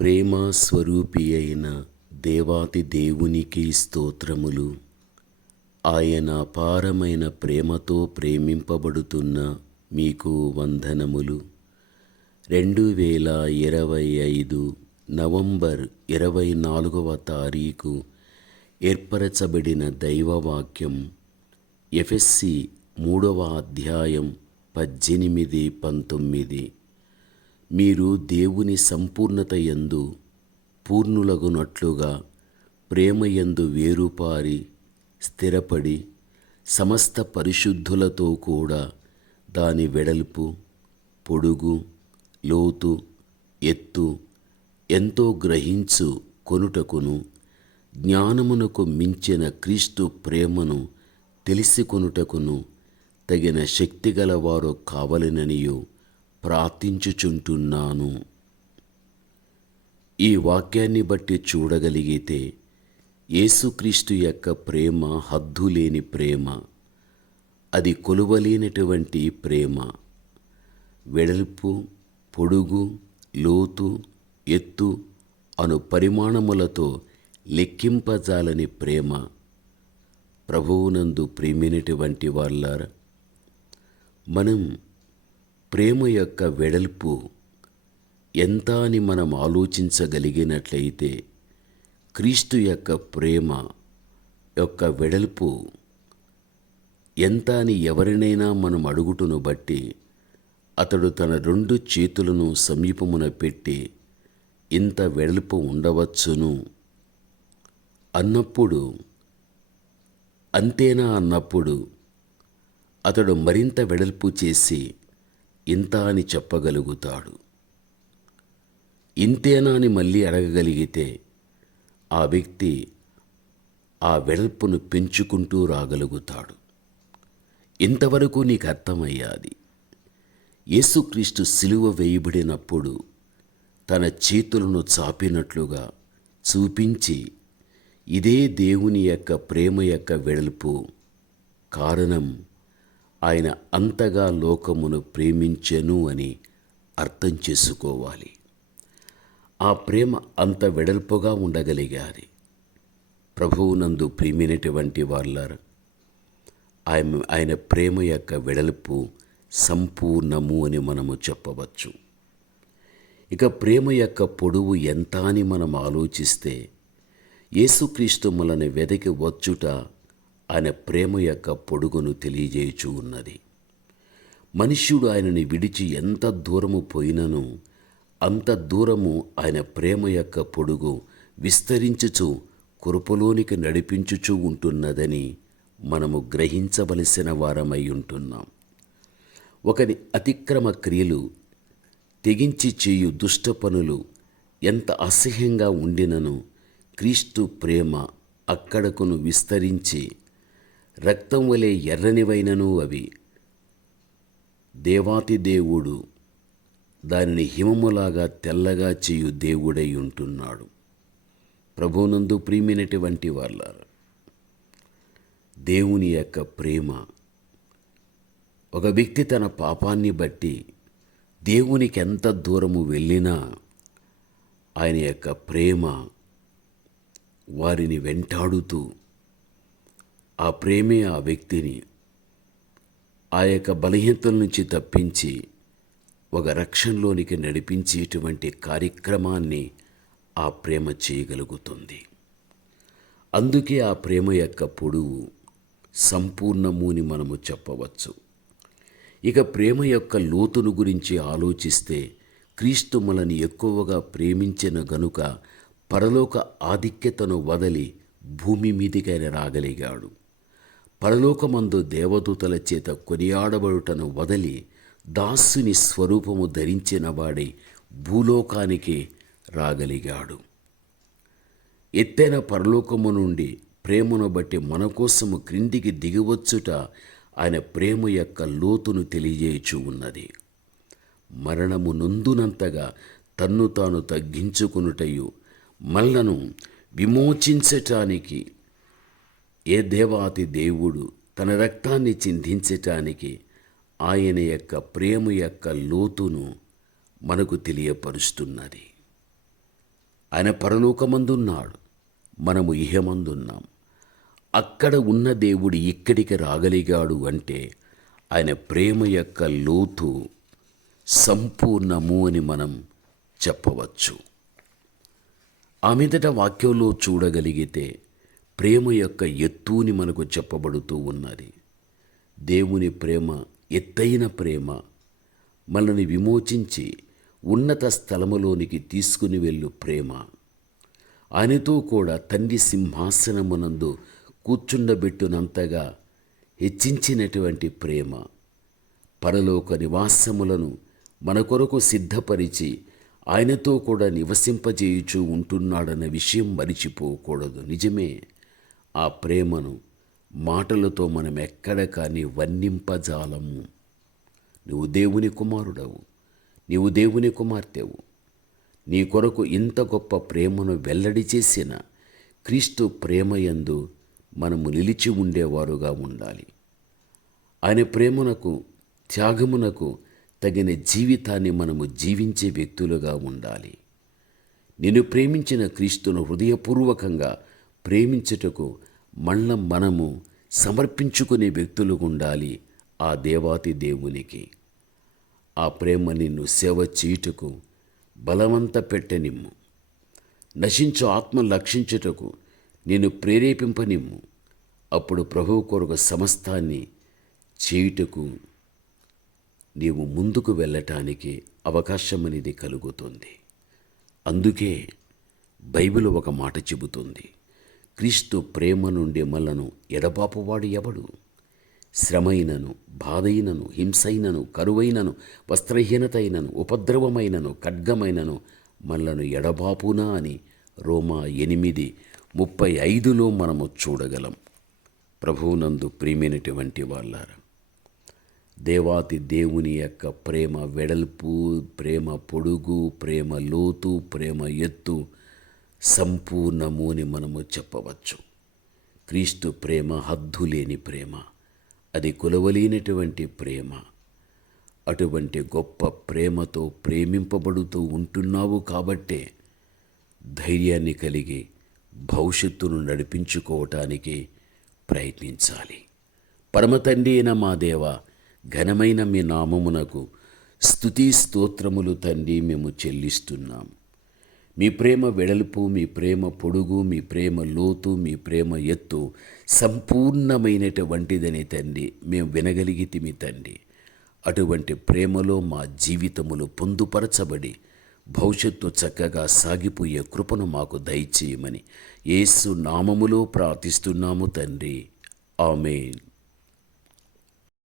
ప్రేమ స్వరూపి అయిన దేవాతి దేవునికి స్తోత్రములు. ఆయన అపారమైన ప్రేమతో ప్రేమింపబడుతున్న మీకు వందనములు. రెండు వేల ఇరవై ఐదు నవంబర్ ఇరవై నాలుగవ తారీఖు ఏర్పరచబడిన దైవవాక్యం ఎఫ్ఎస్సి మూడవ అధ్యాయం పద్దెనిమిది పంతొమ్మిది. మీరు దేవుని సంపూర్ణత యందు పూర్ణులగునట్లుగా ప్రేమయందు వేరుపారి స్థిరపడి సమస్త పరిశుద్ధులతో కూడా దాని వెడల్పు పొడుగు లోతు ఎత్తు ఎంతో గ్రహించు కొనుటకును జ్ఞానమునకు మించిన క్రీస్తు ప్రేమను తెలిసి కొనుటకును తగిన శక్తి గలవారు కావలననియు ప్రార్థించుచుంటున్నాను. ఈ వాక్యాన్ని బట్టి చూడగలిగితే యేసుక్రీస్తు యొక్క ప్రేమ హద్దులేని ప్రేమ అది కొలువలేనటువంటి ప్రేమ. వెడల్పు పొడుగు లోతు ఎత్తు అను పరిమాణములతో లెక్కింపజాలని ప్రేమ. ప్రభువునందు ప్రేమినటువంటి వాళ్ళారా మనం ప్రేమ యొక్క వెడల్పు ఎంత అని మనం ఆలోచించగలిగినట్లయితే క్రీస్తు యొక్క ప్రేమ యొక్క వెడల్పు ఎంత అని ఎవరినైనా మనం అడుగుటను బట్టి అతడు తన రెండు చేతులను సమీపమున పెట్టి ఇంత వెడల్పు ఉండవచ్చును అన్నప్పుడు అంతేనా అన్నప్పుడు అతడు మరింత వెడల్పు చేసి ఇంత అని చెప్పగలుగుతాడు. ఇంతేనా అని మళ్ళీ అడగగలిగితే ఆ వ్యక్తి ఆ వెడల్పును పెంచుకుంటూ రాగలుగుతాడు. ఇంతవరకు నీకు అర్థమయ్యాది. యేసుక్రీస్తు సిలువ వేయబడినప్పుడు తన చేతులను చాపినట్లుగా చూపించి ఇదే దేవుని యొక్క ప్రేమ యొక్క వెడల్పు కారణం ఆయన అంతగా లోకమును ప్రేమించెను అని అర్థం చేసుకోవాలి. ఆ ప్రేమ అంత వెడల్పుగా ఉండగలిగాలి. ప్రభువునందు ప్రేమినటువంటి వాళ్ళారు ఆయన ఆయన ప్రేమ యొక్క వెడల్పు సంపూర్ణము అని మనము చెప్పవచ్చు. ఇక ప్రేమ యొక్క పొడవు ఎంత అని మనం ఆలోచిస్తే యేసుక్రీస్తు మనని వెదకి వచ్చుట ఆయన ప్రేమ యొక్క పొడుగును తెలియజేయచూ ఉన్నది. మనుష్యుడు ఆయనని విడిచి ఎంత దూరము పోయినను అంత దూరము ఆయన ప్రేమ యొక్క పొడుగు విస్తరించుచు కృపలోనికి నడిపించుచూ ఉంటున్నదని మనము గ్రహించవలసిన వారమై ఉంటున్నాం. ఒకని అతిక్రమ క్రియలు తెగించి చేయు దుష్ట పనులు ఎంత అసహ్యంగా ఉండినను క్రీస్తు ప్రేమ అక్కడకును విస్తరించి రక్తం వలె ఎర్రనివైనను అవి. దేవాతి దేవుడు దానిని హిమములాగా తెల్లగా చేయు దేవుడై ఉంటున్నాడు. ప్రభునందు ప్రియమైనటువంటి వాళ్ళ దేవుని యొక్క ప్రేమ ఒక వ్యక్తి తన పాపాన్ని బట్టి దేవునికి ఎంత దూరము వెళ్ళినా ఆయన యొక్క ప్రేమ వారిని వెంటాడుతూ ఆ ప్రేమే ఆ వ్యక్తిని ఆ యొక్క బలహీనతల నుంచి తప్పించి ఒక రక్షణలోనికి నడిపించేటువంటి కార్యక్రమాన్ని ఆ ప్రేమ చేయగలుగుతుంది. అందుకే ఆ ప్రేమ యొక్క పొడువు సంపూర్ణము అని మనము చెప్పవచ్చు. ఇక ప్రేమ యొక్క లోతును గురించి ఆలోచిస్తే క్రీస్తు మనని ఎక్కువగా ప్రేమించిన గనుక పరలోక ఆధిక్యతను వదలి భూమి మీదికి రాగలిగాడు. పరలోకమందు దేవదూతల చేత కొనియాడబడుటను వదలి దాసుని స్వరూపము ధరించిన వాడి భూలోకానికి రాగలిగాడు. ఎత్తైన పరలోకము నుండి ప్రేమను బట్టి మన కోసము క్రిందికి దిగివచ్చుట ఆయన ప్రేమ యొక్క లోతును తెలియజేయచు ఉన్నది. మరణము నొందునంతగా తన్ను తాను తగ్గించుకునుటయు మల్లను విమోచించటానికి ఏ దేవాతి దేవుడు తన రక్తాన్ని చిందించటానికి ఆయన యొక్క ప్రేమ యొక్క లోతును మనకు తెలియపరుస్తున్నది. ఆయన పరలోకమందున్నాడు మనము ఇహమందున్నాం. అక్కడ ఉన్న దేవుడు ఇక్కడికి రాగలిగాడు అంటే ఆయన ప్రేమ యొక్క లోతు సంపూర్ణము అని మనం చెప్పవచ్చు. ఆ మీదట వాక్యంలో చూడగలిగితే ప్రేమ యొక్క ఎత్తుని మనకు చెప్పబడుతూ ఉన్నది. దేవుని ప్రేమ ఎత్తైన ప్రేమ మనల్ని విమోచించి ఉన్నత స్థలములోనికి తీసుకుని వెళ్ళు ప్రేమ. ఆయనతో కూడా తండ్రి సింహాసనమునందు కూర్చుండబెట్టునంతగా హెచ్చించినటువంటి ప్రేమ పరలోక నివాసములను మన కొరకు సిద్ధపరిచి ఆయనతో కూడా నివసింపజేయుచూ ఉంటున్నాడన్న విషయం మరిచిపోకూడదు. నిజమే? ఆ ప్రేమను మాటలతో మనం ఎక్కడ కానీ వర్ణింపజాలము నువ్వు దేవుని కుమారుడవు నీవు దేవుని కుమార్తెవు. నీ కొరకు ఇంత గొప్ప ప్రేమను వెల్లడి చేసిన క్రీస్తు ప్రేమయందు మనము నిలిచి ఉండేవారుగా ఉండాలి. ఆయన ప్రేమనకు త్యాగమునకు తగిన జీవితాన్ని మనము జీవించే వ్యక్తులుగా ఉండాలి. నేను ప్రేమించిన క్రీస్తును హృదయపూర్వకంగా ప్రేమించుటకు మళ్ళ మనము సమర్పించుకునే వ్యక్తులు ఉండాలి ఆ దేవాతి దేవునికి. ఆ ప్రేమ నిన్ను సేవ చేయుటకు బలవంత పెట్టనిమ్ము. నశించు ఆత్మ లక్షించుటకు నేను ప్రేరేపింపనిమ్ము. అప్పుడు ప్రభువు కొరకు సమస్తాన్ని చేయుటకు నీవు ముందుకు వెళ్ళటానికి అవకాశం అనేది కలుగుతుంది. అందుకే బైబిల్ ఒక మాట చెబుతుంది. క్రీస్తు ప్రేమ నుండి మనను ఎడబాపువాడు ఎవడు? శ్రమైనను బాధైనను హింసైనను కరువైనను వస్త్రహీనతైనను ఉపద్రవమైనను ఖడ్గమైనను మనలను ఎడబాపునా అని రోమా ఎనిమిది ముప్పై ఐదులో మనము చూడగలం. ప్రభువునందు ప్రియమైనటువంటి వాళ్ళారు దేవాతి దేవుని యొక్క ప్రేమ వెడల్పు ప్రేమ పొడుగు ప్రేమ లోతు ప్రేమ ఎత్తు సంపూర్ణము అని మనము చెప్పవచ్చు. క్రీస్తు ప్రేమ హద్దులేని ప్రేమ. అది కొలవలేనటువంటి ప్రేమ. అటువంటి గొప్ప ప్రేమతో ప్రేమింపబడుతూ ఉంటున్నావు కాబట్టే ధైర్యాన్ని కలిగి భవిష్యత్తును నడిపించుకోవటానికి ప్రయత్నించాలి. పరమతండ్రి అయిన మా దేవ ఘనమైన మీ నామమునకు స్తుతి స్తోత్రములు తండ్రి మేము చెల్లిస్తున్నాం. మీ ప్రేమ వెడల్పు మీ ప్రేమ పొడుగు మీ ప్రేమ లోతు మీ ప్రేమ ఎత్తు సంపూర్ణమైనటువంటిదని తండ్రి మేము వినగలిగితిమి తండ్రి. అటువంటి ప్రేమలో మా జీవితములు పొందుపరచబడి భవిష్యత్తు చక్కగా సాగిపోయే కృపను మాకు దయచేయమని యేసు నామములో ప్రార్థిస్తున్నాము తండ్రి. ఆమెన్.